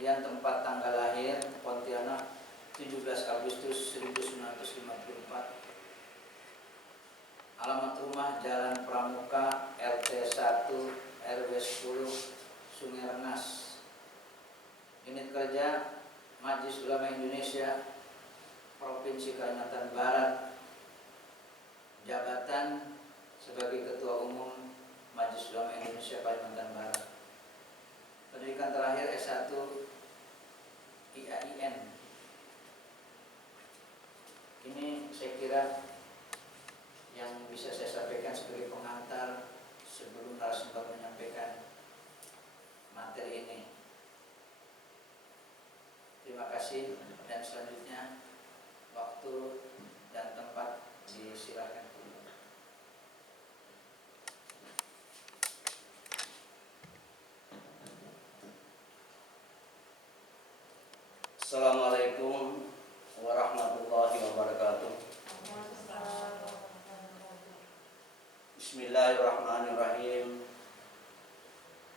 Kemudian tempat tanggal lahir Pontianak 17 Agustus 1954. Alamat rumah Jalan Pramuka RT 1 RW 10 Sungai Rengas. Unit kerja Majelis Ulama Indonesia Provinsi Kalimantan Barat. Jabatan sebagai Ketua Umum Majelis Ulama Indonesia Kalimantan Barat. Pendidikan terakhir S1 IAIN. Ini saya kira yang bisa saya sampaikan sebagai pengantar sebelum narasumber menyampaikan materi ini. Terima kasih dan selanjutnya waktu dan tempat disilakan. Assalamualaikum warahmatullahi wabarakatuh. Bismillahirrahmanirrahim.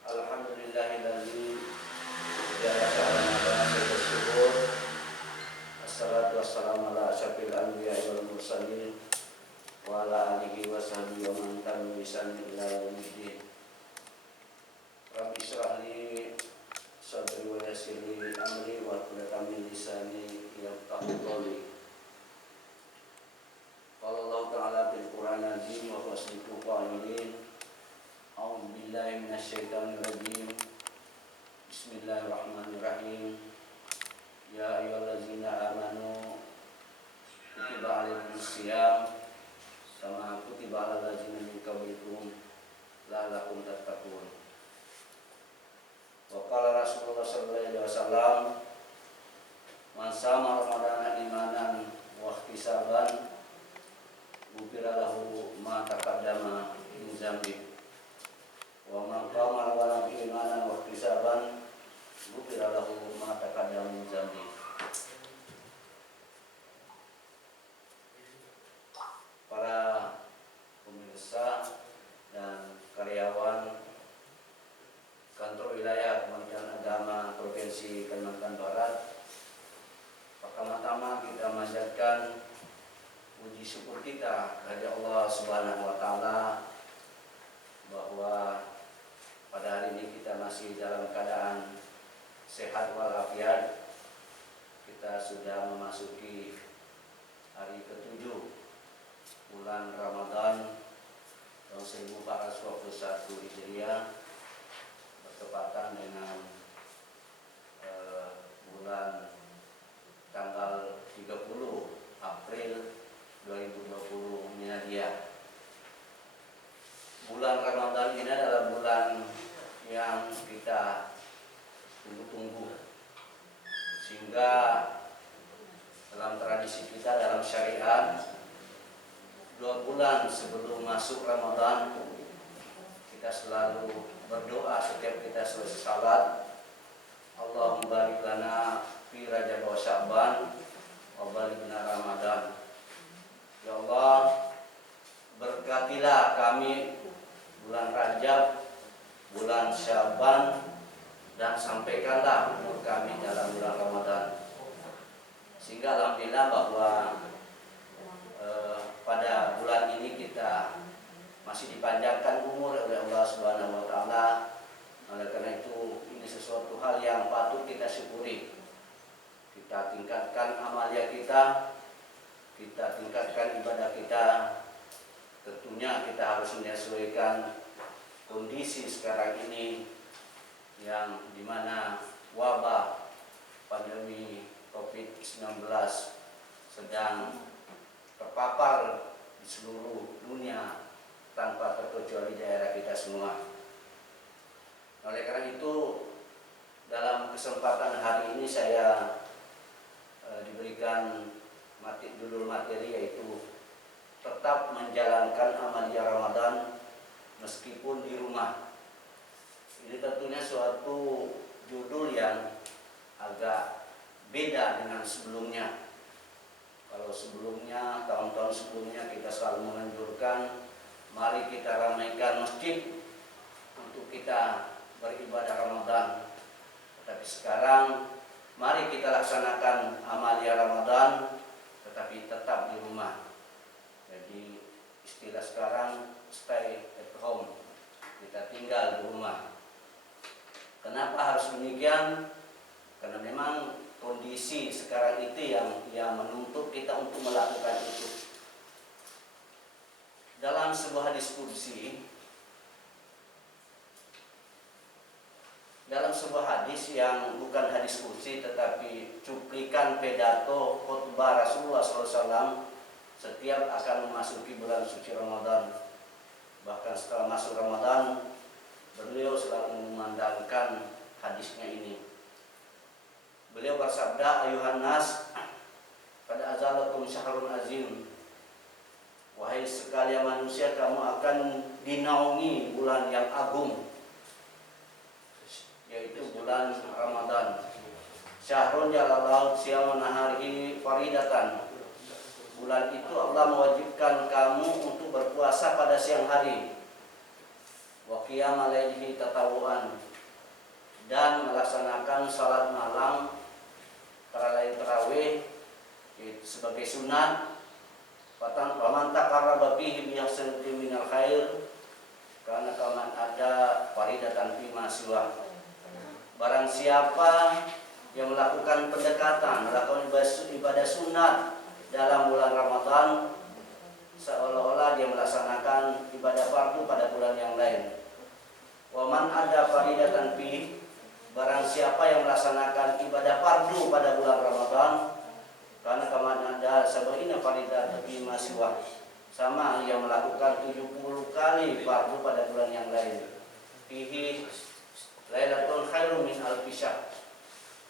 Alhamdulillahilladzi jalasa lana ba'da syukur. Assalatu wassalamu ala asyrafil anbiya'i wal mursalin wa ala alihi wa sahbihi wa man tabi'ahum bi ihsan ila yaumiddin. Rabbi shrah li sadri wa yassir li amri wa hlul min lisani yafqahu qawli. Qala Allah Ta'ala fil Qur'anil Azim wa fasliku qailin. A'udzu billahi minasyaitonir rajim. Bismillahirrahmanirrahim. Ya ayyuhallazina amanu kutiba alaikumus shiyam kama kutiba alal ladzina min qablikum la'allakum tattaqun. Wa qala Rasulullah sallallahu alaihi wasallam, man shama ramadhana imanan wa ihtisaban ghufira lahu ma taqaddama min dzambi wa man qama ramadhana imanan wa ihtisaban ghufira lahu ma taqaddama min dzambi. Para pemirsa dan karyawan Kantor Wilayah Kementerian Agama Provinsi Kalimantan Barat, pertama-tama kita manjatkan puji syukur kita kepada Allah Subhanahu wa Ta'ala bahwa pada hari ini kita masih dalam keadaan sehat walafiat. Kita sudah memasuki hari ke-7 bulan Ramadan tahun 1421 Hijriah, bertepatan dengan bulan tanggal 30 April 2020 Miladiah. Bulan Ramadan ini adalah bulan yang kita tunggu-tunggu, sehingga dalam tradisi kita, dalam syariat, 2 bulan sebelum masuk Ramadan kita selalu berdoa setiap kita selesai salat, Allahumma barik lana fi Rajab wa Sya'ban wa barik lana Ramadan. Ya Allah, berkatilah kami bulan Rajab, bulan Sya'ban, dan sampaikanlah umur kami dalam bulan Ramadan. Sehingga alhamdulillah bahwa pada bulan ini kita masih dipanjangkan umur oleh Allah Subhanahu wa Ta'ala. Oleh karena itu, ini sesuatu hal yang patut kita syukuri. Kita tingkatkan amalia kita tingkatkan ibadah kita. Tentunya kita harus menyesuaikan kondisi sekarang ini yang dimana wabah pandemi COVID-19 sedang terpapar di seluruh dunia tanpa terkecuali daerah kita semua. Oleh karena itu, dalam kesempatan hari ini saya diberikan judul materi yaitu tetap menjalankan amalia Ramadan meskipun di rumah. Ini tentunya suatu judul yang agak beda dengan sebelumnya. Kalau sebelumnya, tahun-tahun sebelumnya kita selalu menganjurkan mari kita ramaikan masjid untuk kita beribadah Ramadan. Tapi sekarang mari kita laksanakan amalia Ramadan tetapi tetap di rumah. Jadi istilah sekarang stay at home. Kita tinggal di rumah. Kenapa harus demikian? Karena memang kondisi sekarang itu yang menuntut kita untuk melakukan itu. Dalam sebuah diskusi, dalam sebuah hadis yang bukan hadis kursi tetapi cuplikan pidato khutbah Rasulullah SAW setiap akan memasuki bulan suci Ramadan. Bahkan setelah masuk Ramadan, beliau selalu memandangkan hadisnya ini. Beliau bersabda, ayuhan nas, pada azalakum syahrun azim. Wahai sekalian manusia, kamu akan dinaungi bulan yang agung, yaitu bulan Ramadan. Syahrun jalallahu siyama naharihi faridatan. Bulan itu Allah mewajibkan kamu untuk berpuasa pada siang hari. Wa qiyama lailihi tatawuan, dan melaksanakan salat malam tarawih sebagai sunat. Faman taqarraba fihi bi ahsanatin minal khair karena kaman ada faridatan fima siwa. Barang siapa yang melakukan pendekatan, melakukan ibadah sunat dalam bulan Ramadan, seolah-olah dia melaksanakan ibadah fardu pada bulan yang lain. Waman ada faridatan fi, barang siapa yang melaksanakan ibadah fardu pada bulan Ramadan, karena kaman ada sabaina faridatan fi masiwa, sama yang melakukan 70 kali fardu pada bulan yang lain. Fihi Lailatul khairum min alfi syahr.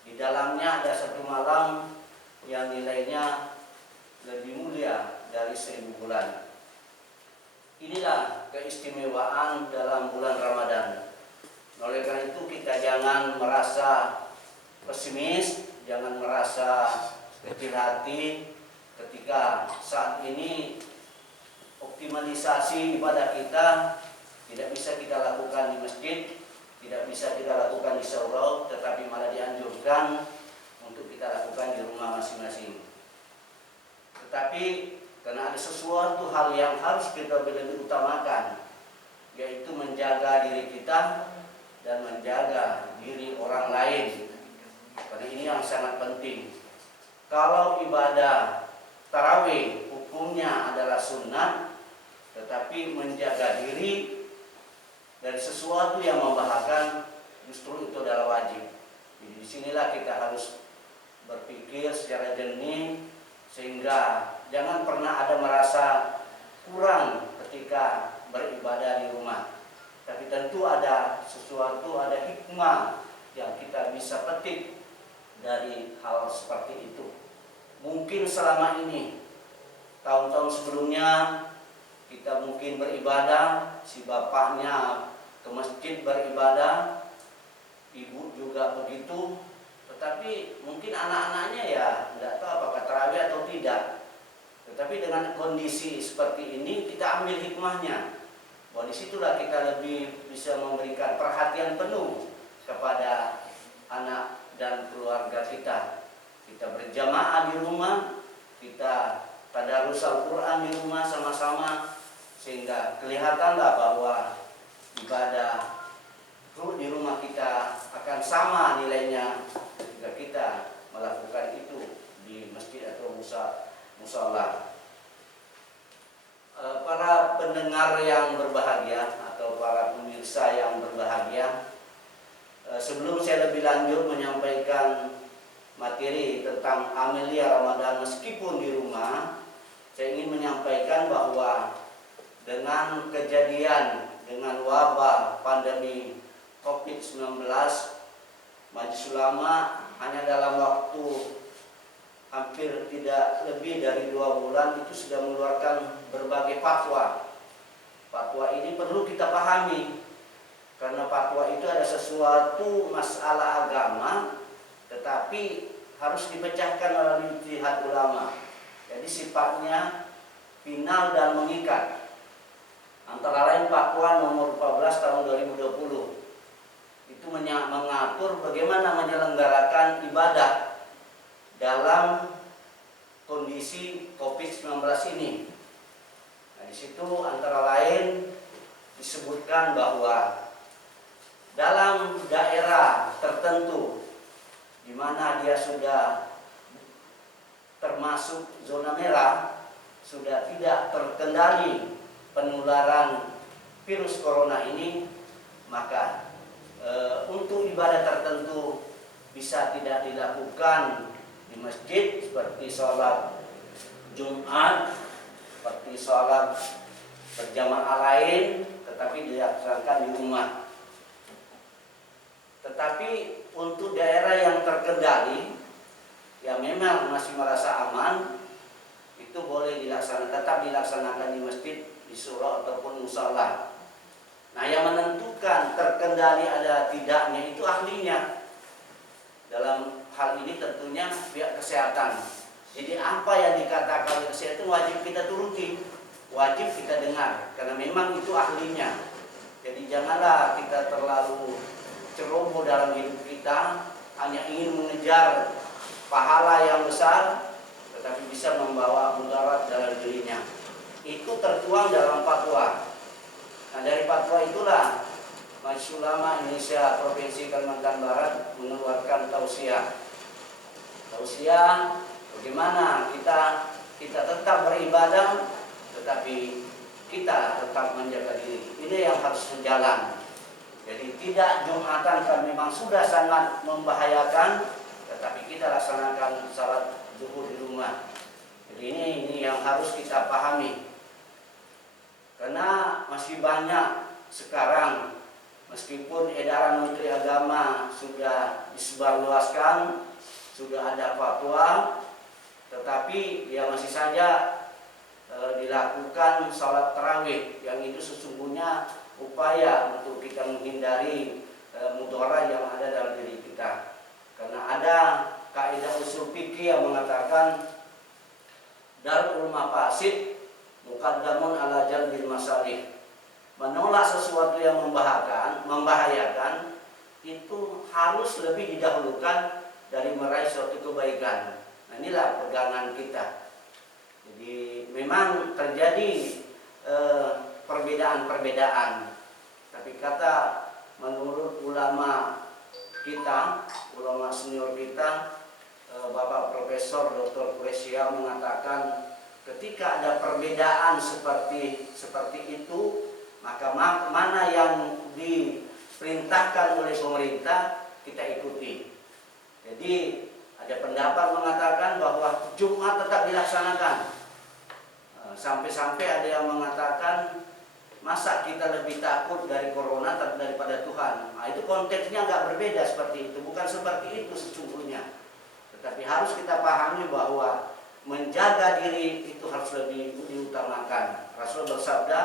Di dalamnya ada satu malam yang nilainya lebih mulia dari 1000 bulan. Inilah keistimewaan dalam bulan Ramadan. Oleh karena itu kita jangan merasa pesimis, jangan merasa kecil hati ketika saat ini optimalisasi ibadah kita tidak bisa kita lakukan di masjid, tidak bisa kita lakukan di surau, tetapi malah dianjurkan untuk kita lakukan di rumah masing-masing. Tetapi karena ada sesuatu hal yang harus kita lebih utamakan, yaitu menjaga diri kita dan menjaga diri orang lain. Karena ini yang sangat penting. Kalau ibadah tarawih hukumnya adalah sunnah, tetapi menjaga diri dari sesuatu yang membahayakan justru itu adalah wajib. Jadi disinilah kita harus berpikir secara jernih sehingga jangan pernah ada merasa kurang ketika beribadah di rumah. Tapi tentu ada sesuatu, ada hikmah yang kita bisa petik dari hal seperti itu. Mungkin selama ini, tahun-tahun sebelumnya kita mungkin beribadah, si bapaknya ke masjid beribadah, ibu juga begitu, tetapi mungkin anak-anaknya ya tidak tahu apakah tarawih atau tidak. Tetapi dengan kondisi seperti ini kita ambil hikmahnya, bahwa disitulah kita lebih bisa memberikan perhatian penuh kepada anak dan keluarga kita. Kita berjamaah di rumah, kita tadarus Al-Quran di rumah sama-sama, sehingga kelihatanlah bahwa ibadah di rumah kita akan sama nilainya jika kita melakukan itu di masjid atau musala. Para pendengar yang berbahagia atau para pemirsa yang berbahagia, sebelum saya lebih lanjut menyampaikan materi tentang amalia Ramadan meskipun di rumah, saya ingin menyampaikan bahwa dengan kejadian, dengan wabah pandemi COVID-19, Majelis Ulama hanya dalam waktu hampir tidak lebih dari 2 bulan itu sudah mengeluarkan berbagai fatwa. Fatwa ini perlu kita pahami, karena fatwa itu ada sesuatu masalah agama, tetapi harus dipecahkan melalui ijtihad ulama. Jadi sifatnya final dan mengikat. Antara lain fatwa nomor 14 tahun 2020. itu mengatur bagaimana menyelenggarakan ibadah dalam kondisi COVID-19 ini. Nah, di situ antara lain disebutkan bahwa dalam daerah tertentu di mana dia sudah termasuk zona merah, sudah tidak terkendali penularan virus corona ini, maka untuk ibadah tertentu bisa tidak dilakukan di masjid seperti sholat Jumat, seperti sholat berjamaah lain, tetapi dilaksanakan di rumah. Tetapi untuk daerah yang terkendali, yang memang masih merasa aman, itu boleh tetap dilaksanakan di masjid, di surau ataupun musala. Nah, yang menentukan terkendali ada tidaknya itu ahlinya. Dalam hal ini tentunya pihak kesehatan. Jadi apa yang dikatakan oleh kesehatan wajib kita turuti, wajib kita dengar, karena memang itu ahlinya. Jadi janganlah kita terlalu ceroboh dalam hidup kita, hanya ingin mengejar pahala yang besar, tetapi bisa membawa mudarat dalam dirinya. Itu tertuang dalam fatwa. Nah, dari fatwa itulah Majelis Ulama Indonesia Provinsi Kalimantan Barat mengeluarkan tausiah. Tausiah bagaimana kita tetap beribadah, tetapi kita tetap menjaga diri. Ini yang harus berjalan. Jadi tidak Jumatan kan memang sudah sangat membahayakan, tetapi kita laksanakan salat zuhur di rumah. Jadi ini yang harus kita pahami. Karena masih banyak sekarang, meskipun edaran Menteri Agama sudah disebarluaskan, sudah ada fatwa, tetapi ya masih saja dilakukan salat tarawih, yang itu sesungguhnya upaya untuk kita menghindari mudarat yang ada dalam diri kita. Karena ada kaidah usul fikih yang mengatakan darul mafasid muqaddamun ala jalbil masalih. Menolak sesuatu yang membahayakan itu harus lebih didahulukan dari meraih suatu kebaikan. Nah, inilah pegangan kita. Jadi memang terjadi perbedaan-perbedaan. Tapi kata menurut ulama kita, ulama senior kita, Bapak Profesor Dr. Kuresia mengatakan ketika ada perbedaan seperti itu, maka mana yang diperintahkan oleh pemerintah kita ikuti. Jadi ada pendapat mengatakan bahwa Jumat tetap dilaksanakan. Sampai-sampai ada yang mengatakan masa kita lebih takut dari corona daripada Tuhan. Nah, itu konteksnya nggak berbeda seperti itu, bukan seperti itu sesungguhnya. Tetapi harus kita pahami bahwa menjaga diri itu harus lebih diutamakan. Rasul bersabda,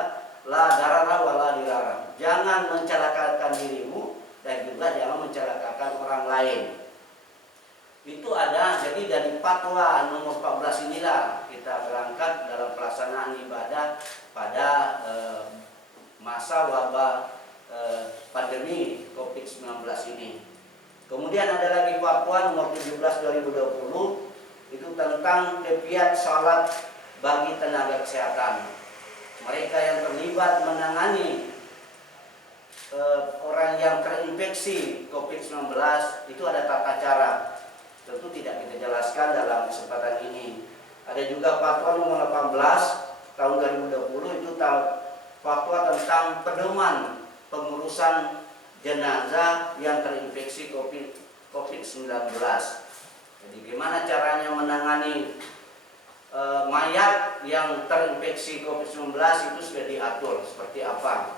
la darara wa la dirara. Jangan mencelakakan dirimu dan juga jangan mencelakakan orang lain. Itu ada, jadi dari fatwa nomor 14 inilah kita berangkat dalam pelaksanaan ibadah pada masa wabah pandemi COVID-19 ini. Kemudian ada lagi fatwa nomor 17 2020 itu tentang kegiatan salat bagi tenaga kesehatan. Mereka yang terlibat menangani orang yang terinfeksi COVID-19 itu ada tata cara. Tentu tidak kita jelaskan dalam kesempatan ini. Ada juga fatwa nomor 18 tahun 2020 itu fatwa tentang pedoman pengurusan jenazah yang terinfeksi COVID-19. Jadi gimana caranya menangani mayat yang terinfeksi COVID-19 itu sudah diatur seperti apa.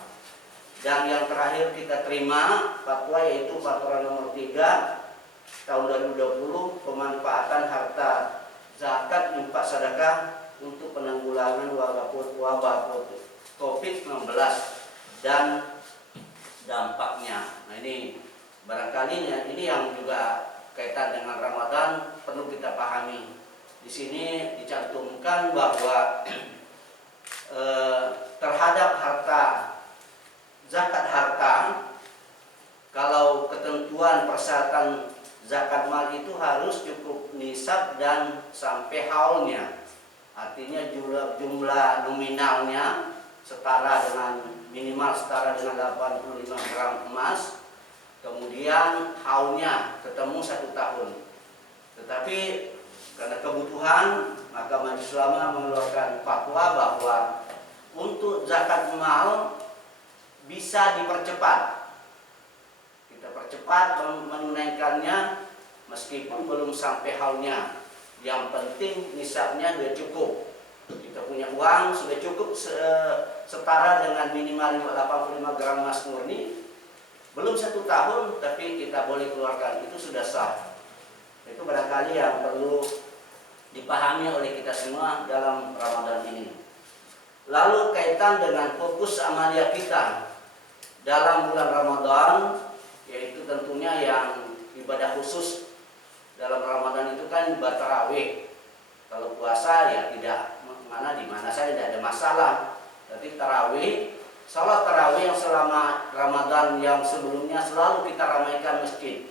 Dan yang terakhir kita terima fatwa yaitu fatwa nomor 3 tahun 2020 pemanfaatan harta zakat infak sedekah untuk penanggulangan wabah COVID-19 dan dampaknya. Nah, ini barangkali ini yang juga kaitan dengan Ramadan perlu kita pahami. Di sini dicantumkan bahwa terhadap zakat harta kalau ketentuan persyaratan zakat mal itu harus cukup nisab dan sampai haulnya. Artinya jumlah nominalnya minimal setara dengan 85 gram emas. Kemudian haulnya ketemu 1 tahun. Tetapi karena kebutuhan, maka Majelis Ulama mengeluarkan fatwa bahwa untuk zakat mal bisa dipercepat. Kita percepat menunaikannya meskipun belum sampai haulnya. Yang penting nisabnya sudah cukup. Kita punya uang sudah cukup setara dengan minimal 85 gram emas murni. Belum 1 tahun tapi kita boleh keluarkan, itu sudah sah. Itu barangkali yang perlu dipahami oleh kita semua dalam Ramadan ini. Lalu kaitan dengan fokus amalia kita dalam bulan Ramadan, yaitu tentunya yang ibadah khusus dalam Ramadan itu kan ibadah tarawih. Kalau puasa ya tidak, di mana saja tidak ada masalah. Tapi tarawih, salat tarawih yang selama Ramadan yang sebelumnya selalu kita ramaikan masjid.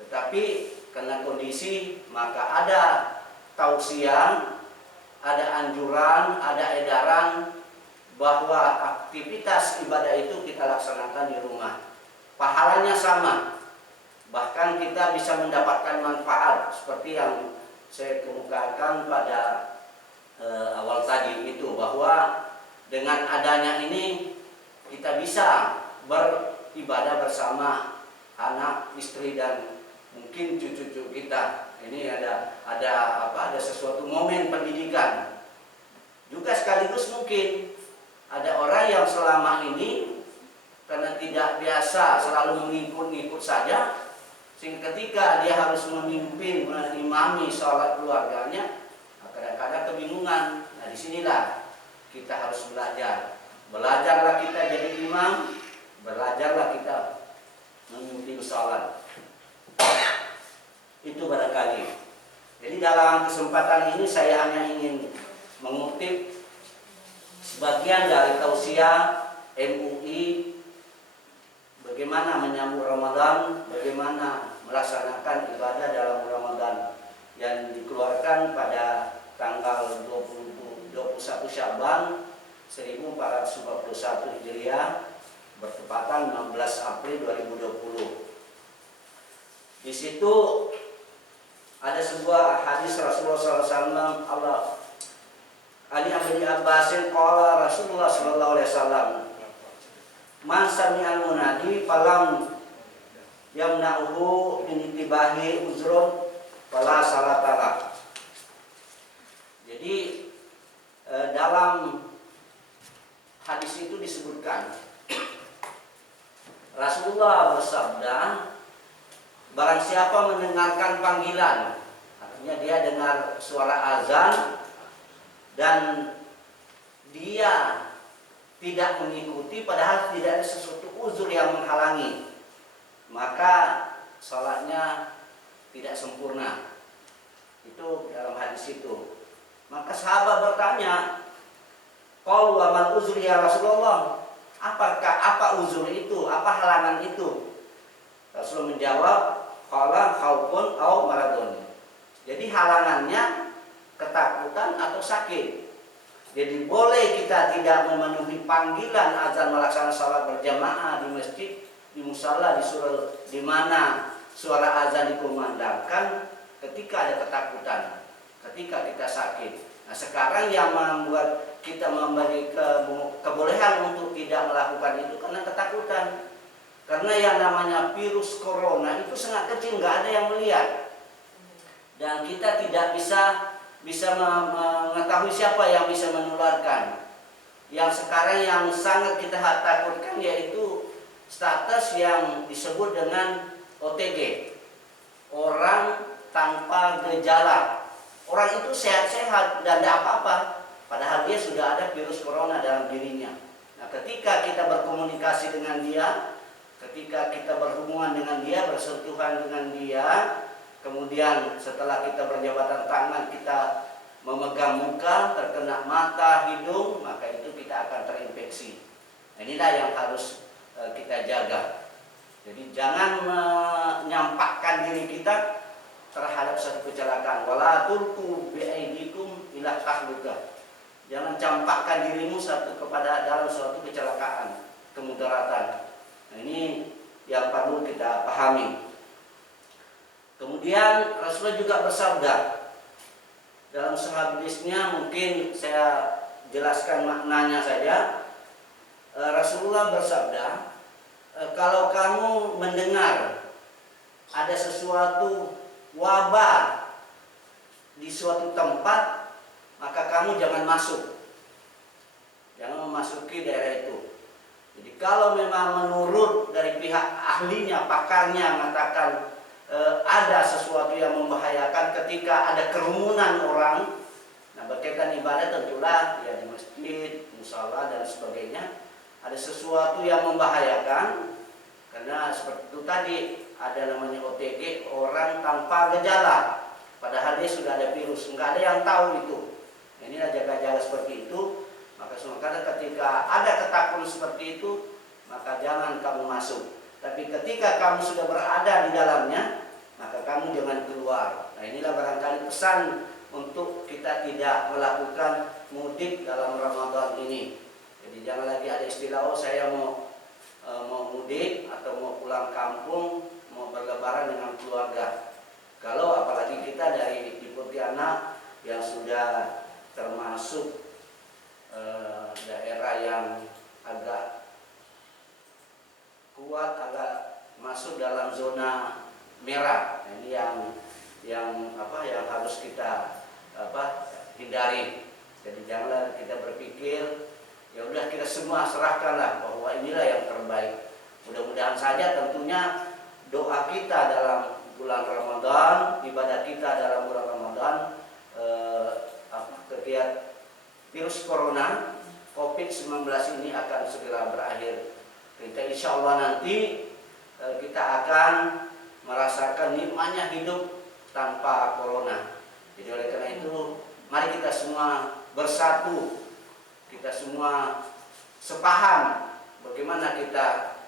Tetapi karena kondisi maka ada tausiah, ada anjuran, ada edaran bahwa aktivitas ibadah itu kita laksanakan di rumah. Pahalanya sama. Bahkan kita bisa mendapatkan manfaat seperti yang saya kemukakan pada awal tadi itu, bahwa dengan adanya ini kita bisa beribadah bersama anak, istri dan mungkin cucu-cucu kita. Ini ada sesuatu momen pendidikan. Juga sekaligus mungkin ada orang yang selama ini karena tidak biasa selalu mengikut-ikut saja, sehingga ketika dia harus memimpin, mengimami sholat keluarganya, kadang-kadang kebingungan. Nah, disinilah kita harus belajar. Belajarlah kita jadi imam, belajarlah kita memimpin sholat. Itu barangkali. Jadi dalam kesempatan ini saya hanya ingin mengutip sebagian dari tausiah MUI bagaimana menyambut Ramadan, bagaimana melaksanakan ibadah dalam Ramadan yang dikeluarkan pada tanggal 21 Sya'ban 1441 Hijriah bertepatan 16 April 2020. Di situ ada sebuah hadis Rasulullah SAW. Ali bin Abbasin qala Rasulullah sallallahu alaihi wasallam, man sami'al munadi falam yamna'uhu min ittibahi uzrun fala salatalah. Jadi dalam hadis itu disebutkan Rasulullah bersabda, barang siapa mendengarkan panggilan, artinya dia dengar suara azan dan dia tidak mengikuti padahal tidak ada sesuatu uzur yang menghalangi, maka salatnya tidak sempurna. Itu dalam hadis itu. Maka sahabat bertanya, qalu wa mal uzur ya Rasulullah? Apa uzur itu? Apa halangan itu? Rasul menjawab, qala khaufun au maradun. Jadi halangannya ketakutan atau sakit. Jadi boleh kita tidak memenuhi panggilan azan melaksanakan salat berjamaah di masjid, di musala, di mana suara azan dikumandangkan ketika ada ketakutan, ketika kita sakit. Nah, sekarang yang membuat kita memberi kebolehan untuk tidak melakukan itu karena ketakutan. Karena yang namanya virus corona itu sangat kecil, nggak ada yang melihat. Dan kita tidak bisa mengetahui siapa yang bisa menularkan. Yang sekarang yang sangat kita takutkan yaitu status yang disebut dengan OTG, orang tanpa gejala. Orang itu sehat-sehat dan tidak apa-apa, padahal dia sudah ada virus corona dalam dirinya. Nah, ketika kita berkomunikasi dengan dia, ketika kita berhubungan dengan dia, bersentuhan dengan dia, kemudian setelah kita berjabatan tangan, kita memegang muka, terkena mata, hidung, maka itu kita akan terinfeksi. Inilah yang harus kita jaga. Jadi jangan menyampakkan diri kita terhadap satu kecelakaan. Wala tulqu biaidikum ila tahlukah. Jangan campakkan dirimu kepada dalam suatu kecelakaan, kemudaratan. Nah, ini yang perlu kita pahami. Kemudian Rasulullah juga bersabda dalam hadisnya, mungkin saya jelaskan maknanya saja. Rasulullah bersabda, kalau kamu mendengar ada sesuatu wabah di suatu tempat, maka kamu jangan masuk, jangan memasuki daerah itu. Jadi kalau memang menurut dari pihak ahlinya, pakarnya mengatakan ada sesuatu yang membahayakan ketika ada kerumunan orang, nah berkaitan ibadah tentulah ya di masjid, musala dan sebagainya, ada sesuatu yang membahayakan karena seperti itu tadi ada namanya OTG, orang tanpa gejala, padahal dia sudah ada virus, nggak ada yang tahu itu. Nah, inilah jaga-jaga seperti itu. Maka sementara ketika ada ketakutan seperti itu, maka jangan kamu masuk. Tapi ketika kamu sudah berada di dalamnya, maka kamu jangan keluar. Nah, inilah barangkali pesan untuk kita tidak melakukan mudik dalam Ramadan ini. Jadi jangan lagi ada istilah, oh saya mau mudik atau mau pulang kampung, mau berlebaran dengan keluarga. Kalau apalagi kita dari di Pontianak yang sudah termasuk daerah yang agak kuat, agak masuk dalam zona merah. Nah, ini yang harus kita hindari. Jadi janganlah kita berpikir ya udah kita semua serahkanlah bahwa inilah yang terbaik. Mudah-mudahan saja tentunya doa kita dalam bulan Ramadan, ibadah kita dalam bulan Ramadan, kegiatan virus corona COVID-19 ini akan segera berakhir. Kita insya Allah nanti kita akan merasakan nikmatnya hidup tanpa corona. Jadi oleh karena itu mari kita semua bersatu, kita semua sepaham bagaimana kita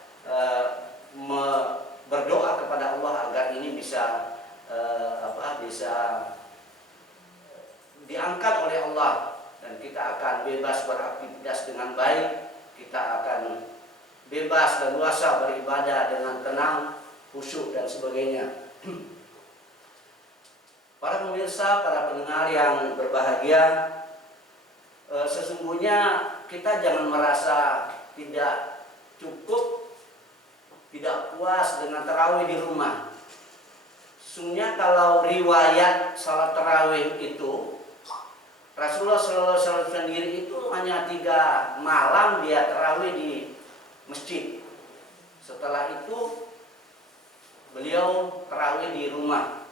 berdoa kepada Allah agar ini bisa diangkat oleh Allah dan kita akan bebas beraktivitas dengan baik, kita akan bebas dan luasa beribadah dengan tenang, khusyuk dan sebagainya. Para pemirsa, para pendengar yang berbahagia, sesungguhnya kita jangan merasa tidak cukup, tidak puas dengan tarawih di rumah. Sesungguhnya kalau riwayat salat tarawih itu, Rasulullah SAW sendiri itu hanya 3 malam dia tarawih di masjid. Setelah itu beliau tarawih di rumah.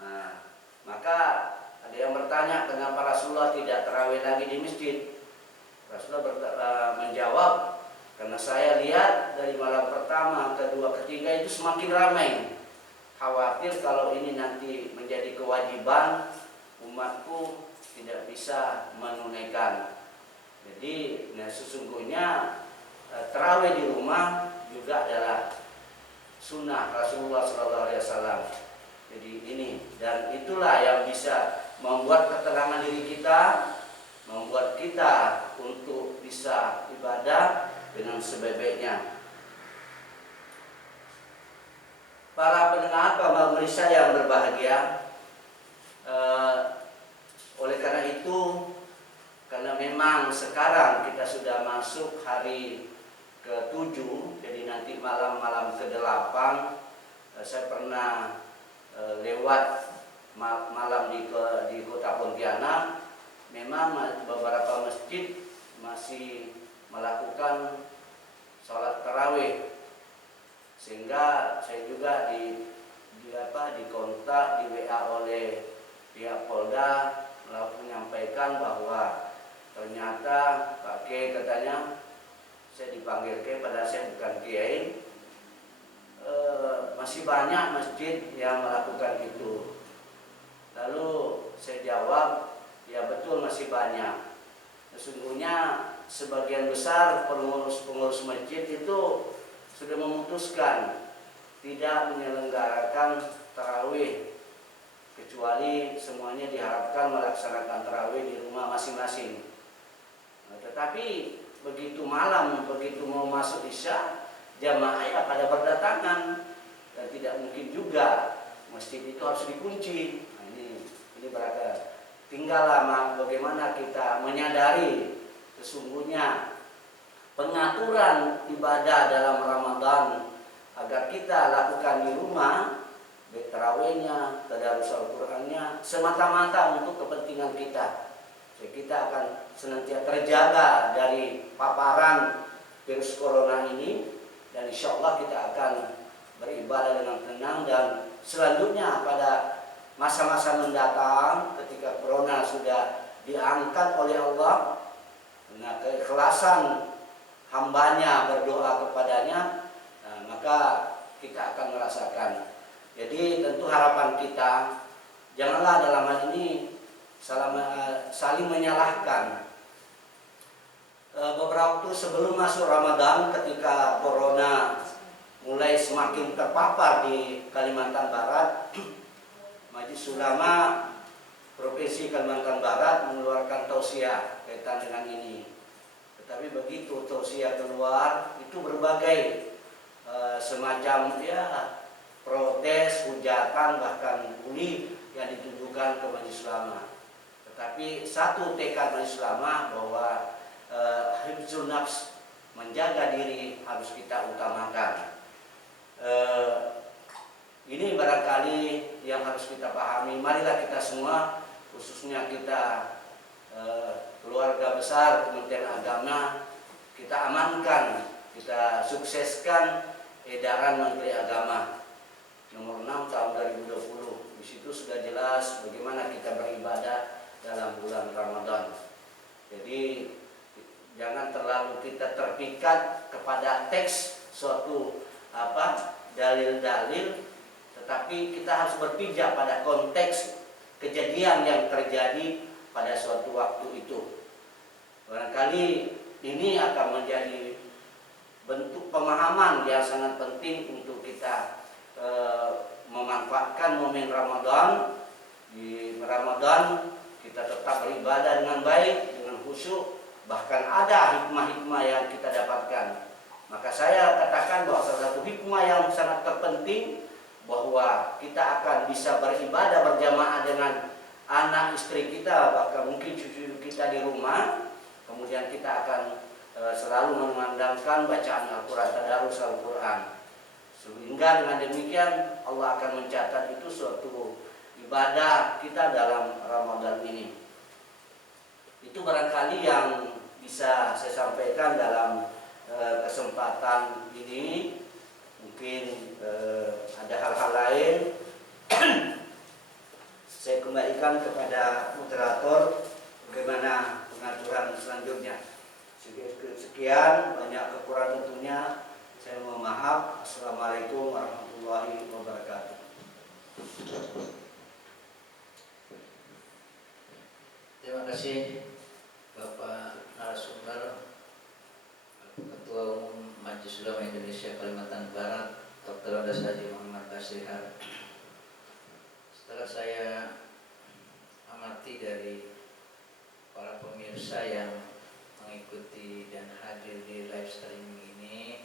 Nah, maka ada yang bertanya kenapa Rasulullah tidak tarawih lagi di masjid. Rasulullah menjawab, karena saya lihat dari malam pertama, kedua, ketiga itu semakin ramai. Khawatir kalau ini nanti menjadi kewajiban, umatku tidak bisa menunaikan. Jadi sesungguhnya tarawih di rumah juga adalah sunnah Rasulullah SAW. Jadi ini dan itulah yang bisa membuat ketenangan diri kita, membuat kita untuk bisa ibadah dengan sebaik-baiknya. Para pendengar, para pemirsa yang berbahagia, oleh karena itu, karena memang sekarang kita sudah masuk hari ke-7, jadi nanti malam ke-8, saya pernah lewat malam di kota Pontianak. Memang beberapa masjid masih melakukan sholat tarawih, sehingga saya juga dikontak, di WA oleh pihak Polda menyampaikan bahwa ternyata Pak Kiai, katanya saya dipanggil Kiai padahal saya bukan Kiai, masih banyak masjid yang melakukan itu. Lalu saya jawab, ya betul masih banyak. Sesungguhnya sebagian besar pengurus masjid itu sudah memutuskan tidak menyelenggarakan tarawih, kecuali semuanya diharapkan melaksanakan tarawih di rumah masing-masing. Nah, tetapi begitu malam, begitu mau masuk isya, jamaah ya pada berdatangan, dan tidak mungkin juga masjid itu harus dikunci. Nah, ini berada. Tinggallah bagaimana kita menyadari sesungguhnya pengaturan ibadah dalam Ramadan agar kita lakukan di rumah, baik tarawihnya, tadarus Al-Qur'annya, semata-mata untuk kepentingan kita. Jadi kita akan senantiasa terjaga dari paparan virus corona ini, dan insya Allah kita akan beribadah dengan tenang. Dan selanjutnya pada masa-masa mendatang, ketika corona sudah diangkat oleh Allah, dengan keikhlasan hambanya berdoa kepadanya, nah, maka kita akan merasakan. Jadi tentu harapan kita, janganlah dalam hal ini saling menyalahkan. Beberapa waktu sebelum masuk Ramadan, ketika corona mulai semakin terpapar di Kalimantan Barat, Majelis Ulama Provinsi Kalimantan Barat mengeluarkan tausiah kaitan dengan ini. Tetapi begitu tausiah keluar, itu berbagai semacam protes, hujatan, bahkan bully yang ditujukan ke Majelis Ulama. Tetapi satu tekad Majelis Ulama bahwa hifdzun nafs, menjaga diri, harus kita utamakan. Ini barangkali yang harus kita pahami. Marilah kita semua, khususnya kita keluarga besar Kementerian Agama, kita amankan, kita sukseskan edaran Menteri Agama nomor 6 tahun 2020. Di situ sudah jelas bagaimana kita beribadah dalam bulan Ramadan. Jadi jangan terlalu kita terpikat kepada teks suatu dalil-dalil, tetapi kita harus berpijak pada konteks kejadian yang terjadi pada suatu waktu itu. Barangkali ini akan menjadi bentuk pemahaman yang sangat penting untuk kita memanfaatkan momen Ramadan. Di Ramadan kita tetap beribadah dengan baik, dengan khusyuk, bahkan ada hikmah-hikmah yang kita dapatkan. Maka saya katakan bahwa salah satu hikmah yang sangat terpenting, bahwa kita akan bisa beribadah berjamaah dengan anak istri kita, bahkan mungkin cucu kita di rumah. Kemudian kita akan selalu mengandalkan bacaan Al-Quran, tadarus Al-Quran, sehingga dengan demikian Allah akan mencatat itu suatu ibadah kita dalam Ramadan ini. Itu barangkali yang bisa saya sampaikan dalam kesempatan ini. Mungkin ada hal-hal lain. Saya kembalikan kepada moderator bagaimana pengaturan selanjutnya. Sekian, banyak kekurangan tentunya. Saya mohon maaf. Assalamualaikum warahmatullahi wabarakatuh. Terima kasih Bapak narasumber, Ketua Umum Majelis Ulama Indonesia Kalimantan Barat, Dr. Andes Haji Muhammad Basrihar. Setelah saya amati dari para pemirsa yang mengikuti dan hadir di live streaming ini,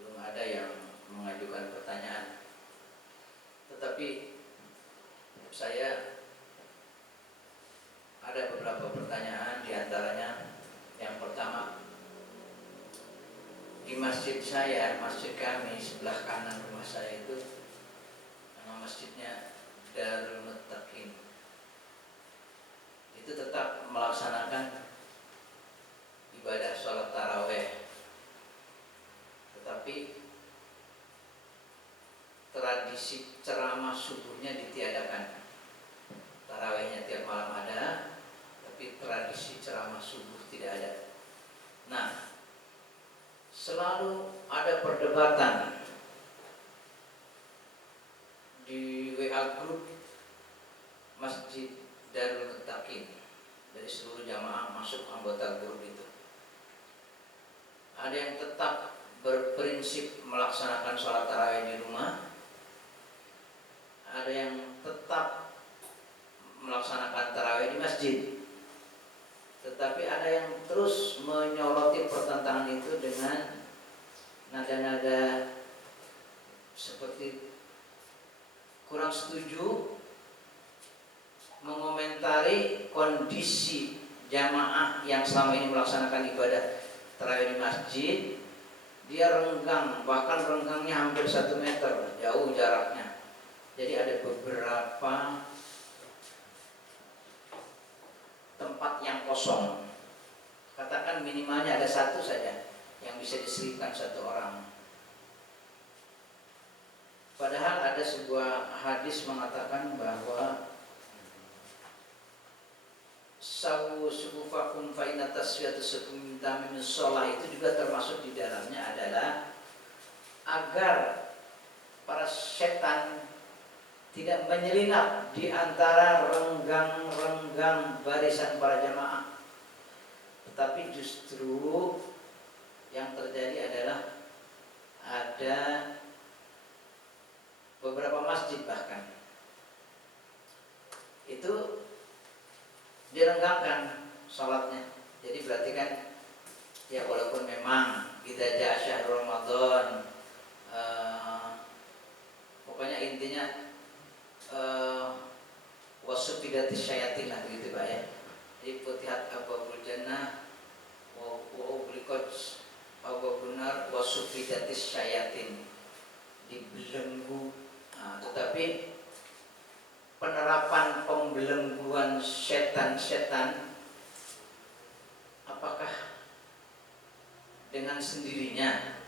belum ada yang mengajukan pertanyaan. Tetapi saya ada beberapa pertanyaan, diantaranya yang pertama, di masjid saya, masjid kami sebelah kanan rumah saya itu, nama masjidnya Darul Muttaqin, itu tetap melaksanakan ibadah sholat taraweh, tetapi tradisi ceramah subuhnya ditiadakan. Tarawehnya tiap malam ada, tapi tradisi ceramah subuh tidak ada. Nah, selalu ada perdebatan di WA grup Masjid Darul Muttaqin dari seluruh jamaah masuk anggota grup itu. Ada yang tetap berprinsip melaksanakan sholat tarawih di rumah, ada yang tetap melaksanakan tarawih di masjid. Tetapi ada yang terus menyoroti pertentangan itu dengan nada-nada seperti kurang setuju, mengomentari kondisi jamaah yang selama ini melaksanakan ibadah tarawih di masjid. Dia renggang, bahkan renggangnya hampir 1 meter, jauh jaraknya. Jadi ada beberapa tempat yang kosong. Katakan minimalnya ada 1 saja yang bisa diselipkan 1 orang. Padahal ada sebuah hadis mengatakan bahwa sawu sufufakum fa inna tasfiyatakum min tamimis shalah, itu juga termasuk di dalamnya adalah agar para setan tidak menyelinap di antara renggang-renggang barisan para jamaah. Tetapi justru yang terjadi adalah ada beberapa masjid bahkan itu direnggangkan sholatnya. Jadi berarti kan ya walaupun memang kita syahrul Ramadan, pokoknya intinya wasufidatis syayatin lah gitu Pak ya. Jadi futihat abwabul jannah wa ughliqat abwabun nar wasufidatis syayatin, dibelenggu. Tetapi penerapan pembelengguan setan-setan apakah dengan sendirinya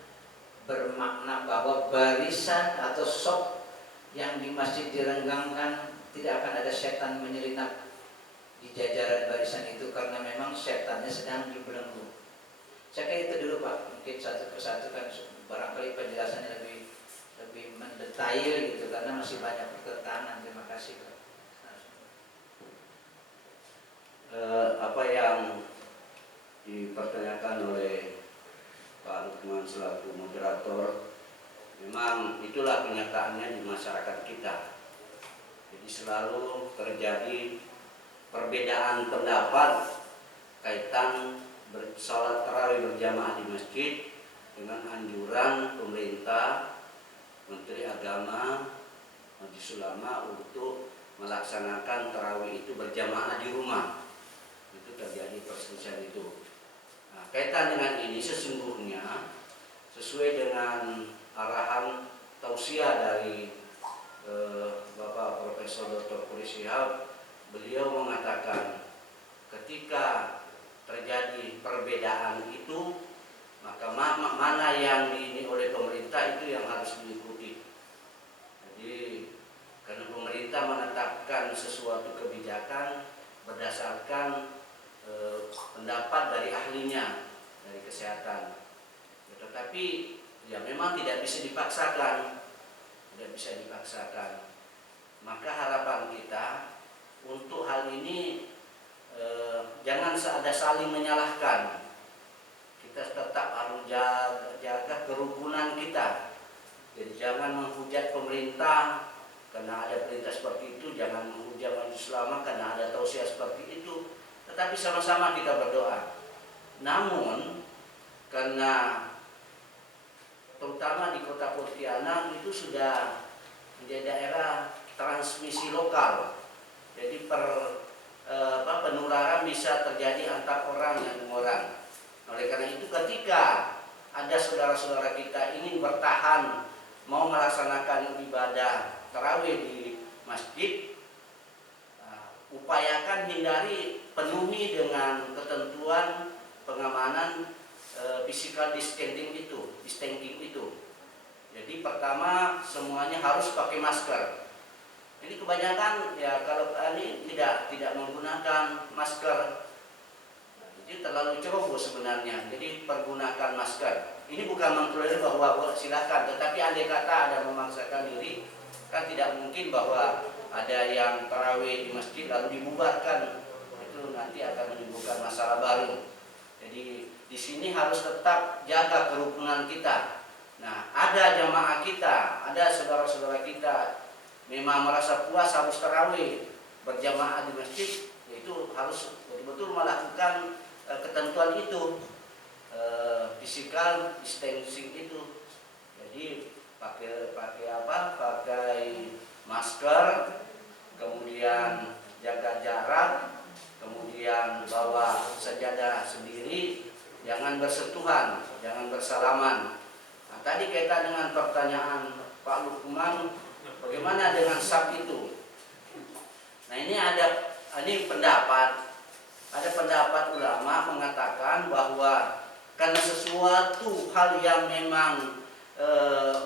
bermakna bahwa barisan atau sop yang di masjid direnggangkan tidak akan ada setan menyelinap di jajaran barisan itu, karena memang setannya sedang dibelenggu. Saya kira itu dulu Pak, mungkin satu persatu kan barangkali penjelasannya lebih mendetail gitu, karena masih banyak pertentangan. Terima kasih Pak. Apa yang dipertanyakan oleh Pak Lukman selaku moderator, memang itulah kenyataannya di masyarakat kita. Jadi selalu terjadi perbedaan pendapat kaitan sholat tarawih berjamaah di masjid dengan anjuran pemerintah, Menteri Agama, Majelis Ulama untuk melaksanakan tarawih itu berjamaah di rumah. Itu terjadi perselisihan itu. Nah, kaitan dengan ini sesungguhnya sesuai dengan arahan tausiah dari Bapak Profesor Dr. Quraish Shihab, beliau mengatakan ketika terjadi perbedaan itu, maka mana yang diini oleh pemerintah itu yang harus diikuti. Jadi karena pemerintah menetapkan sesuatu kebijakan berdasarkan pendapat dari ahlinya, dari kesehatan. Tetapi ya memang tidak bisa dipaksakan. Maka harapan kita untuk hal ini jangan ada saling menyalahkan. Kita tetap harus jaga kerukunan kita. Jadi jangan menghujat pemerintah karena ada perintah seperti itu, jangan menghujat Majelis Ulama karena ada tausiah seperti itu. Tetapi sama-sama kita berdoa. Namun karena terutama di Kota Pontianak itu sudah menjadi daerah transmisi lokal. Jadi penularan bisa terjadi antar orang dengan orang. Oleh karena itu ketika ada saudara-saudara kita ingin bertahan mau melaksanakan ibadah tarawih di masjid, upayakan hindari, penuhi dengan ketentuan pengamanan physical distancing itu. Jadi pertama semuanya harus pakai masker. Jadi kebanyakan ya kalau ini tidak menggunakan masker. Jadi terlalu ceroboh sebenarnya. Jadi pergunakan masker. Ini bukan mengklaim bahwa silakan, tetapi andai kata ada memaksakan diri, kan tidak mungkin bahwa ada yang tarawih di masjid lalu dibubarkan. Itu nanti akan menimbulkan masalah baru. Jadi di sini harus tetap jaga kerukunan kita. Nah, ada jamaah kita, ada saudara-saudara kita memang merasa puas harus tarawih berjamaah di masjid, yaitu harus betul-betul melakukan ketentuan itu, physical distancing itu. Jadi pakai apa? Pakai masker, kemudian jaga jarak, kemudian bawa sajadah sendiri, jangan bersentuhan, jangan bersalaman. Nah, tadi kaitan dengan pertanyaan Pak Lukman, bagaimana dengan saf itu? Nah, ini pendapat ulama mengatakan bahwa karena sesuatu hal yang memang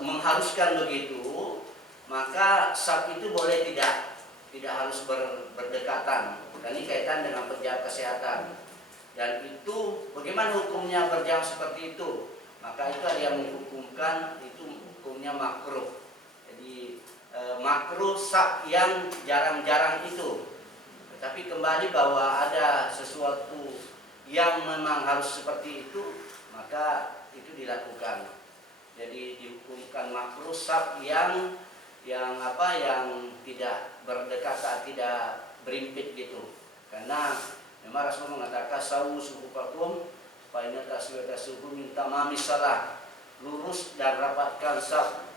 mengharuskan begitu, maka saf itu boleh tidak harus berdekatan. Dan ini kaitan dengan penjaga kesehatan. Dan itu bagaimana hukumnya berjalan seperti itu? Maka itu ada yang menghukumkan itu hukumnya makruh. Jadi makruh saf yang jarang-jarang itu. Tetapi kembali bahwa ada sesuatu yang memang harus seperti itu, maka itu dilakukan. Jadi dihukumkan makruh saf yang tidak berdekatan, tidak berimpit gitu. Karena memang Rasul mengatakan sawu sufufakum fa inna taswiyata sufu min tamamis shalah. Lurus dan rapatkan saf.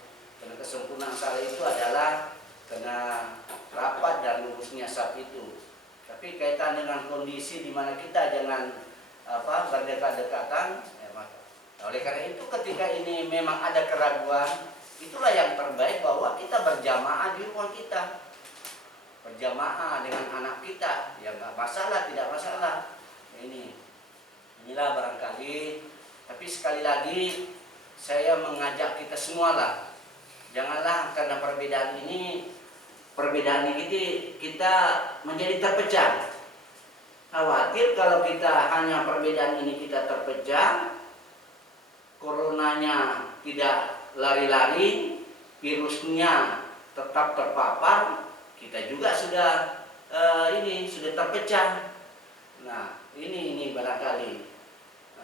Karena kesempurnaan salat itu adalah karena rapat dan lurusnya saf itu. Tapi kaitan dengan kondisi di mana kita jangan berdekat-dekatan, oleh karena itu ketika ini memang ada keraguan, itulah yang terbaik bahwa kita berjamaah di rumah kita, berjamaah dengan anak kita, ya nggak masalah, tidak masalah. Inilah barangkali. Tapi sekali lagi saya mengajak kita semua lah, janganlah karena perbedaan ini kita menjadi terpecah. Khawatir kalau kita hanya perbedaan ini kita terpecah, coronanya tidak lari-lari, virusnya tetap terpapar, kita juga sudah terpecah. Nah, ini barangkali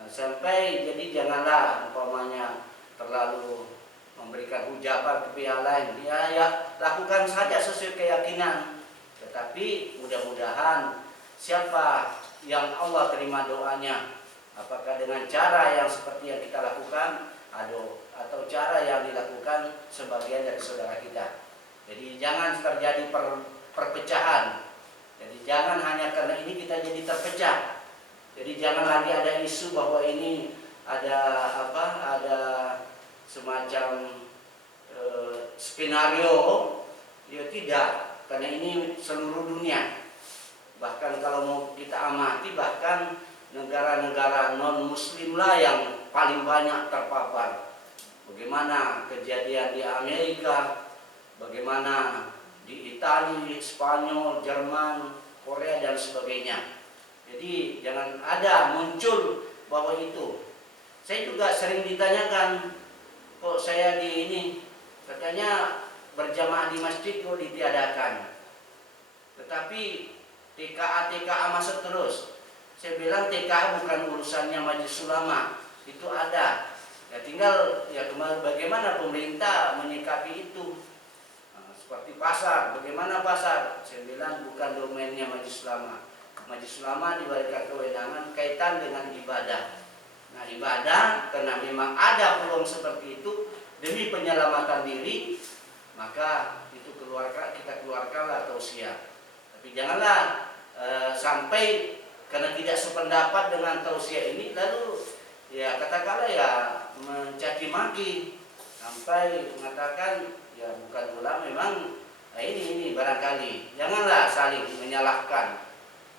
sampai jadi janganlah umpamanya terlalu memberikan ujapan ke pihak lain. Ya lakukan saja sesuai keyakinan. Tetapi mudah-mudahan siapa yang Allah terima doanya, apakah dengan cara yang seperti yang kita lakukan atau cara yang dilakukan sebagian dari saudara kita. Jadi jangan terjadi perpecahan. Jadi jangan hanya karena ini kita jadi terpecah. Jadi jangan lagi ada isu bahwa ini ada semacam skenario. Ya tidak, karena ini seluruh dunia. Bahkan kalau mau kita amati, bahkan negara-negara non-muslim lah yang paling banyak terpapar. Bagaimana kejadian di Amerika, bagaimana di Italia, Spanyol, Jerman, Korea dan sebagainya. Jadi jangan ada muncul bahwa itu. Saya juga sering ditanyakan, kok saya katanya berjamaah di masjid kok ditiadakan. Tetapi TKA masuk terus. Saya bilang TKA bukan urusannya majelis ulama, itu ada. Ya tinggal bagaimana pemerintah menyikapi itu. Nah, seperti pasar, bagaimana pasar? Saya bilang bukan domainnya majelis ulama. Majelis ulama diberikan kewenangan kaitan dengan ibadah. Nah, ibadah karena memang ada peluang seperti itu demi penyelamatan diri, maka itu kita keluarkanlah tausiah. Tapi janganlah sampai karena tidak sependapat dengan tausiah ini lalu ya katakanlah ya mencaci maki sampai mengatakan ya bukan ulama memang ini barangkali. Janganlah saling menyalahkan.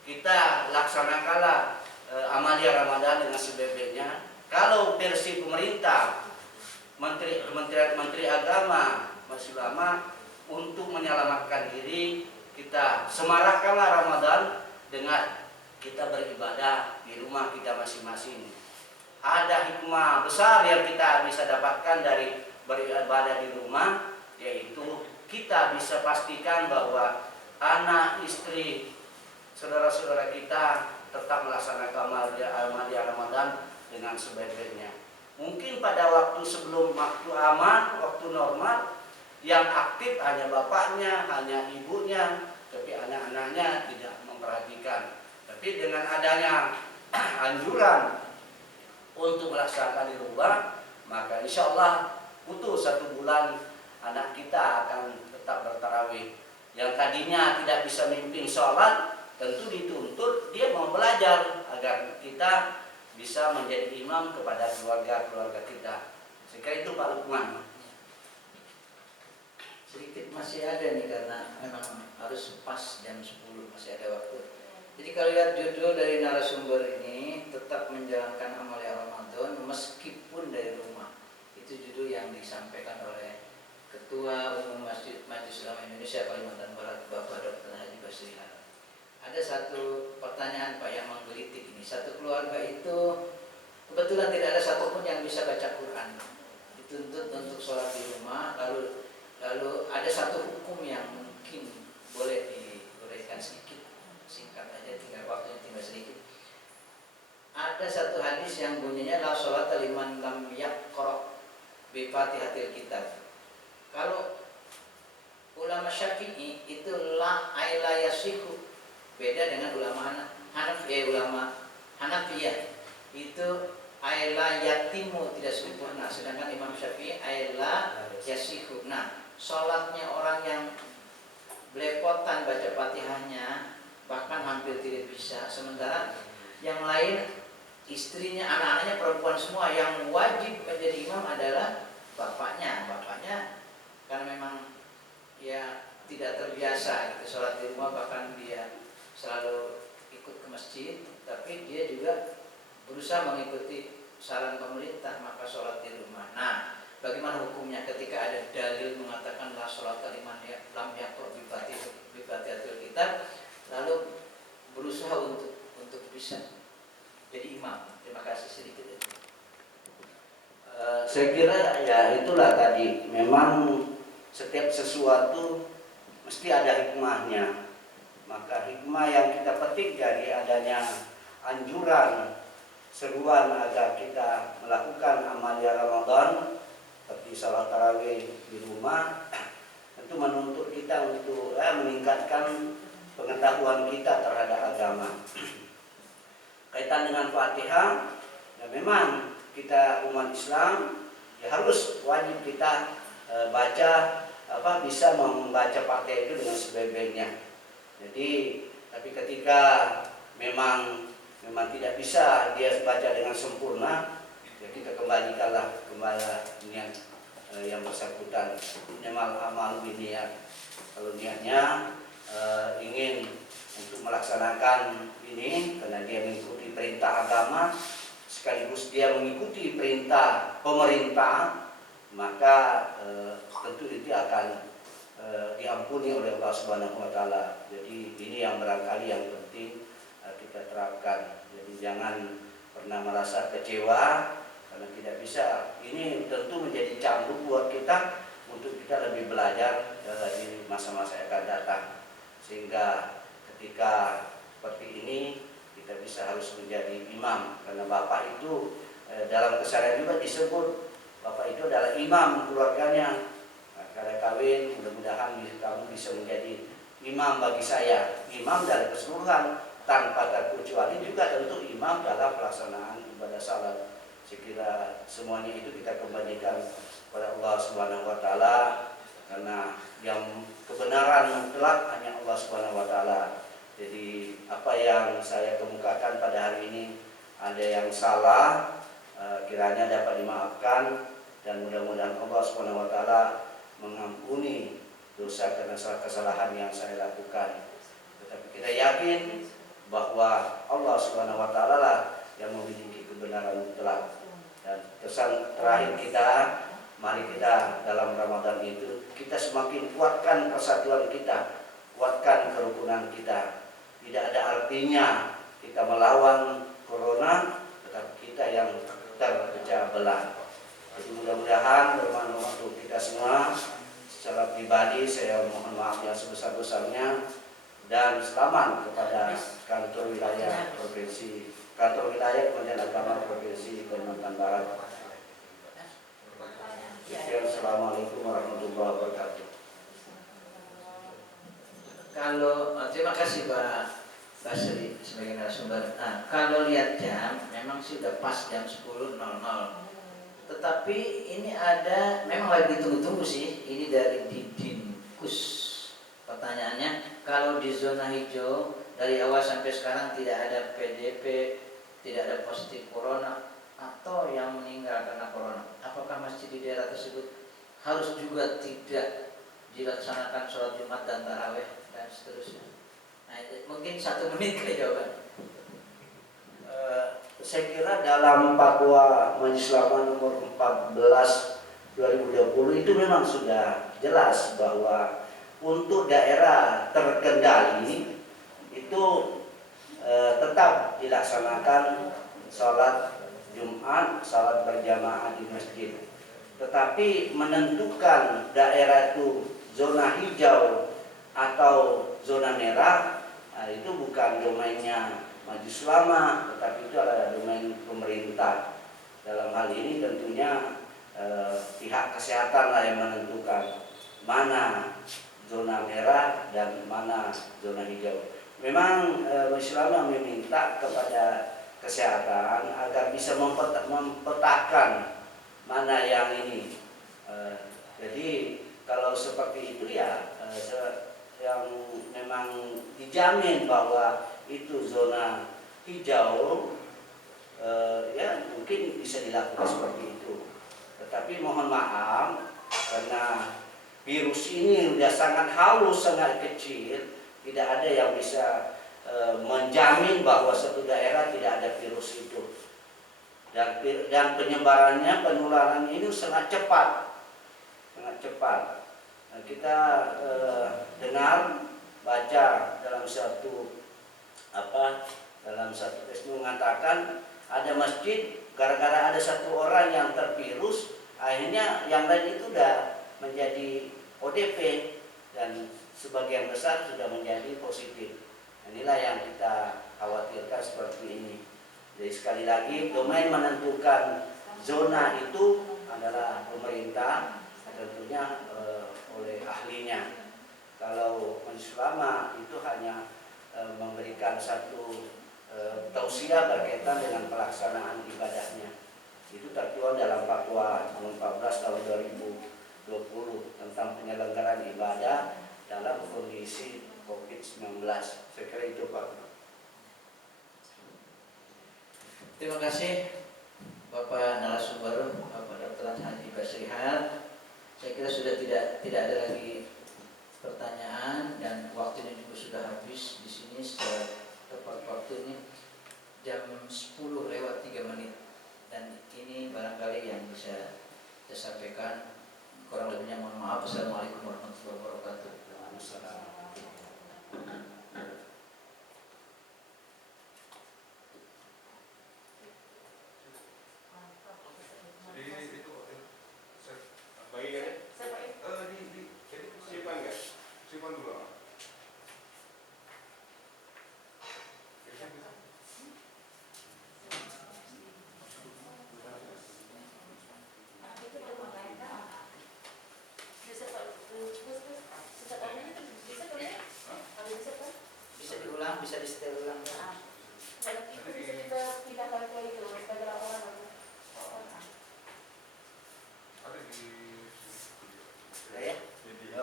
Kita laksanakanlah amalia Ramadan dengan sebaik-baiknya. Kalau versi pemerintah, menteri agama, majelis ulama untuk menyelamatkan diri, kita semarakkanlah Ramadan dengan kita beribadah di rumah kita masing-masing. Ada hikmah besar yang kita bisa dapatkan dari beribadah di rumah, yaitu kita bisa pastikan bahwa anak, istri, saudara-saudara kita tetap melaksanakan amalia Ramadan dengan sebaik-baiknya. Mungkin pada waktu sebelum waktu aman, waktu normal, yang aktif hanya bapaknya, hanya ibunya, tapi anak-anaknya tidak memperhatikan. Tapi dengan adanya anjuran untuk melaksanakan di rumah, maka insya Allah butuh 1 bulan anak kita akan tetap bertarawih. Yang tadinya tidak bisa mimpin sholat, tentu dituntut dia mau belajar agar kita bisa menjadi imam kepada keluarga-keluarga kita. Saya kira itu Pak Lukman. Sedikit masih ada nih karena memang harus pas jam 10, masih ada waktu. Jadi kalau lihat judul dari narasumber ini, tetap menjalankan amalia Ramadan meskipun dari rumah. Itu judul yang disampaikan oleh Ketua Umum Masjid Majelis Ulama Indonesia Kalimantan Barat, Bapak Dr. Haji Basri Harun. Ada satu pertanyaan Pak yang menggelitik ini. Satu keluarga itu kebetulan tidak ada satupun yang bisa baca Quran. Dituntut untuk sholat di rumah, lalu ada satu hukum yang mungkin boleh diuraikan sedikit, singkat aja, tinggal waktunya tinggal sedikit. Ada satu hadis yang bunyinya la sholata liman lam yaqra bi Fatihatil Kitab. Kalau ulama Syafi'i itu la aila yasihu, beda dengan ulama Hanafiyah itu aila yatimu, tidak sempurna, sedangkan Imam Syafi'i aila yasihu. Nah, sholatnya orang yang belepotan baca Fatihahnya bahkan hampir tidak bisa, sementara yang lain istrinya, anak-anaknya perempuan semua, yang wajib menjadi imam adalah bapaknya karena memang ya tidak terbiasa gitu sholat di rumah, bahkan dia selalu ikut ke masjid, tapi dia juga berusaha mengikuti saran pemerintah, maka sholat di rumah. Nah, bagaimana hukumnya ketika ada dalil mengatakan la sholata liman lam yaqra bi Fatihatil Kitab, lalu berusaha untuk bisa jadi imam? Terima kasih sedikit. Saya kira ya itulah tadi, memang setiap sesuatu mesti ada hikmahnya. Maka hikmah yang kita petik dari adanya anjuran, seruan agar kita melakukan amalia Ramadan seperti salat tarawih di rumah, tentu menuntut kita untuk meningkatkan pengetahuan kita terhadap agama. Kaitan dengan Fatihah, ya memang kita umat Islam ya harus wajib kita baca, bisa membaca Fatihah itu dengan sebaik-baiknya. Jadi, tapi ketika memang tidak bisa dia baca dengan sempurna, ya kita kembalikanlah niat yang bersangkutan. Amal niat. Kalau niatnya ingin untuk melaksanakan ini karena dia mengikuti perintah agama, sekaligus dia mengikuti perintah pemerintah, maka tentu itu akan diampuni oleh Allah Subhanahu wa taala. Jadi ini yang barangkali yang penting kita terapkan. Jadi jangan pernah merasa kecewa karena tidak bisa. Ini tentu menjadi cambuk buat kita untuk kita lebih belajar di masa-masa yang akan datang. Sehingga ketika seperti ini kita bisa harus menjadi imam, karena bapak itu dalam keseharian juga disebut bapak itu adalah imam keluarganya. Karena kawin, mudah-mudahan kamu bisa menjadi imam bagi saya, imam dalam keseluruhan tanpa terkecuali, juga tentu imam dalam pelaksanaan ibadah salat. Saya kira semuanya itu kita kembalikan kepada Allah Subhanahu wa taala, karena yang kebenaran mutlak hanya Allah Subhanahu wa taala. Jadi apa yang saya kemukakan pada hari ini ada yang salah, kiranya dapat dimaafkan, dan mudah-mudahan Allah Subhanahu wa taala mengampuni dosa karena kesalahan yang saya lakukan. Tetapi kita yakin bahwa Allah Subhanahu wa taala lah yang memiliki kebenaran mutlak. Dan pesan terakhir kita, mari kita dalam Ramadan itu kita semakin kuatkan persatuan kita, kuatkan kerukunan kita. Tidak ada artinya kita melawan corona, tetapi kita yang terpecah belah. Jadi mudah-mudahan bermanfaat untuk kita semua. Secara pribadi saya mohon maaf yang sebesar-besarnya dan selamat kepada kantor wilayah provinsi, kantor wilayah Kementerian Agama Provinsi Kalimantan Barat. Sekian, assalamualaikum warahmatullahi wabarakatuh. Kalau terima kasih Pak Basri sebagai narasumber. Nah, kalau lihat jam, memang sudah pas jam 10.00. Tetapi ini ada, memang lagi ditunggu-tunggu sih. Ini dari Didinkus. Pertanyaannya, kalau di zona hijau dari awal sampai sekarang tidak ada PDP, tidak ada positif corona atau yang meninggal karena corona, apakah masjid di daerah tersebut harus juga tidak dilaksanakan sholat Jumat dan taraweh dan seterusnya? Nah, mungkin 1 menit ke jawaban. Saya kira dalam Fatwa Majelis Ulama nomor 14 2020 itu memang sudah jelas bahwa untuk daerah terkendali itu tetap dilaksanakan sholat Jumat, sholat berjamaah di masjid. Tetapi menentukan daerah itu zona hijau atau zona merah, nah itu bukan domainnya Majelis Ulama, tetapi itu adalah domain pemerintah. Dalam hal ini tentunya pihak kesehatan lah yang menentukan mana zona merah dan mana zona hijau. Memang Majelis Ulama meminta kepada kesehatan agar bisa mempetakan mana yang ini. Jadi kalau seperti itu ya yang memang dijamin bahwa itu zona hijau, ya mungkin bisa dilakukan seperti itu. Tetapi mohon maaf karena virus ini sudah sangat halus, sangat kecil, tidak ada yang bisa menjamin bahwa satu daerah tidak ada virus itu. Dan penyebarannya, penularannya itu sangat cepat, sangat cepat. Nah, kita dengar, baca dalam satu Facebook mengatakan ada masjid gara-gara ada satu orang yang tervirus, akhirnya yang lain itu sudah menjadi ODP dan sebagian besar sudah menjadi positif. Inilah yang kita khawatirkan seperti ini. Jadi sekali lagi domain menentukan zona itu adalah pemerintah, tentunya oleh ahlinya. Kalau Majelis Ulama itu hanya memberikan satu tausiah berkaitan dengan pelaksanaan ibadahnya. Itu tertuang dalam Fatwa nomor 14 tahun 2020 tentang penyelenggaraan ibadah dalam kondisi COVID-19. Saya kira itu Pak. Terima kasih Bapak narasumber, Bapak Dr. Haji Basri Har. Saya kira sudah tidak ada lagi pertanyaan dan waktunya juga sudah habis di sini secara tepat waktu ini jam 10:03 dan ini barangkali yang bisa saya sampaikan. Kurang lebihnya mohon maaf. Assalamualaikum warahmatullahi wabarakatuh. Bisa disetel ulang. Itu bisa kita pindahkan ke itu sebagai laporan. Ada di Sudah ya? Iya.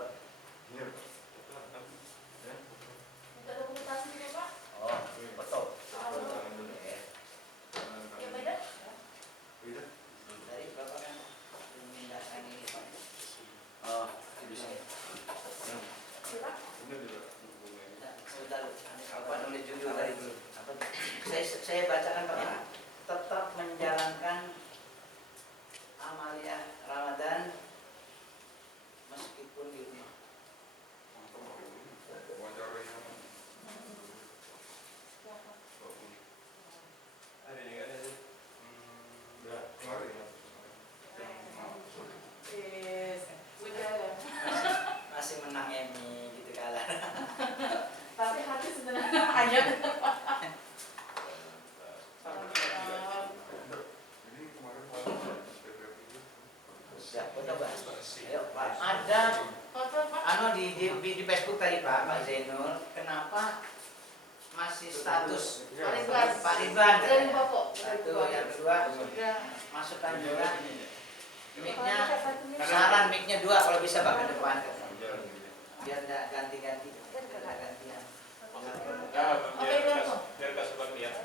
Untuk dokumentasi itu Pak. Oh, betul. Ya beda. Dari Bapak kan memindahkan ini Pak. Oh, bisa. Pak. Ini juga. Sebentar, Bapak nulis juga. banyak. Siap, coba. Ayo, Pak. Ada foto Pak. Anu di Facebook tadi Pak Zainul, kenapa masih status Pak Ridwan? Dari Bapak. Satu, yang kedua Sudah. masukkan juga mic-nya, saran mic-nya 2 kalau bisa Pak ke depan, biar tidak ganti-ganti, tidak gantian. Oke, Biar kasih lihat.